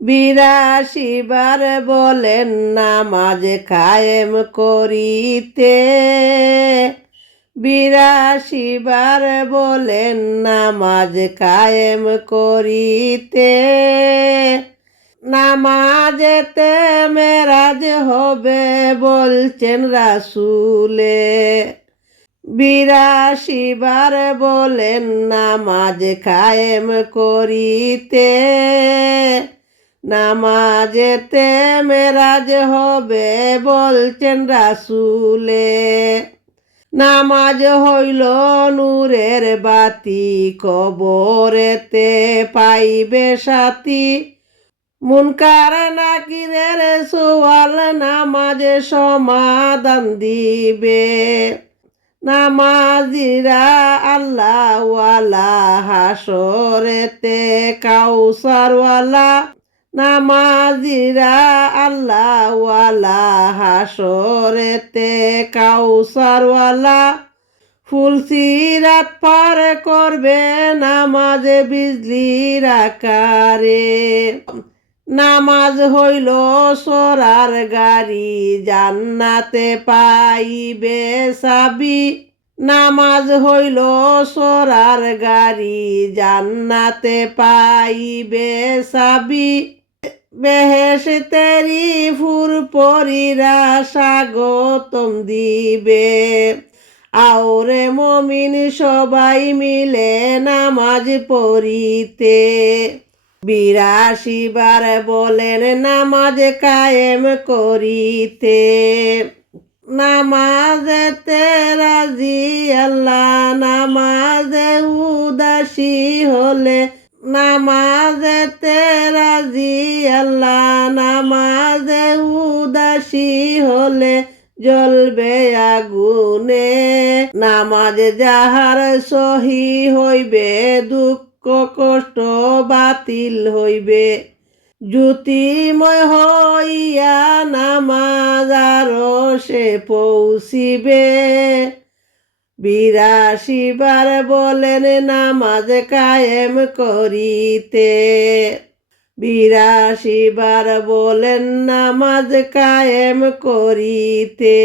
বিরাশি বার বলেন নামাজ কায়েম করিতে, বিরাশি বার বলেন নামাজ কায়েম করিতে। নামাজেতে মেরাজ হবে বলছেন রাসূলে, বিরাশি বার বলেন নামাজ কায়েম করিতে। নামাজেতে মেরাজ হবে বলছেন রাসূলে। নামাজ হইল নূরের বাতি, কবরেতে পাইবে সাথী। মুনকার নাকিরের সওয়াল নামাজে সমাধান দিবে। নামাজিরা আল্লাহওয়ালা, হাসরেতে কাউসারওয়ালা। নামাজিরা আল্লাহওয়ালা, হাসরেতে কাউসারওয়ালা। ফুলসিরাত পার করবে নামাজে বিজলির আকারে। নামাজ হইল সরার গাড়ি, জান্নাতে পাইবে চাবি। নামাজ হইল সরার গাড়ি, জান্নাতে পাইবে চাবি। বেহেশতেরি ফুরপরিরা স্বাগতম দিবে। আওরে মমিন সবাই মিলে নামাজ পড়িতে, বিরাশি বার বলেন নামাজ কায়েম করিতে। নামাজেতে রাজি আল্লাহ, নামাজে উদাসী হলে। নামাজেতে রাজি আল্লাহ, নামাজে উদাসী হলে জ্বলবে আগুনে। নামাজ যাহার সহি হইবে, দুঃখ কষ্ট বাতিল হইবে। জ্যোতিময় হইয়া নামাজ আরশে পৌঁছিবে। বিরাশি বার বলেন নামাজ কায়েম করিতে, বিরাশি বার বলেন নামাজ কায়েম করিতে।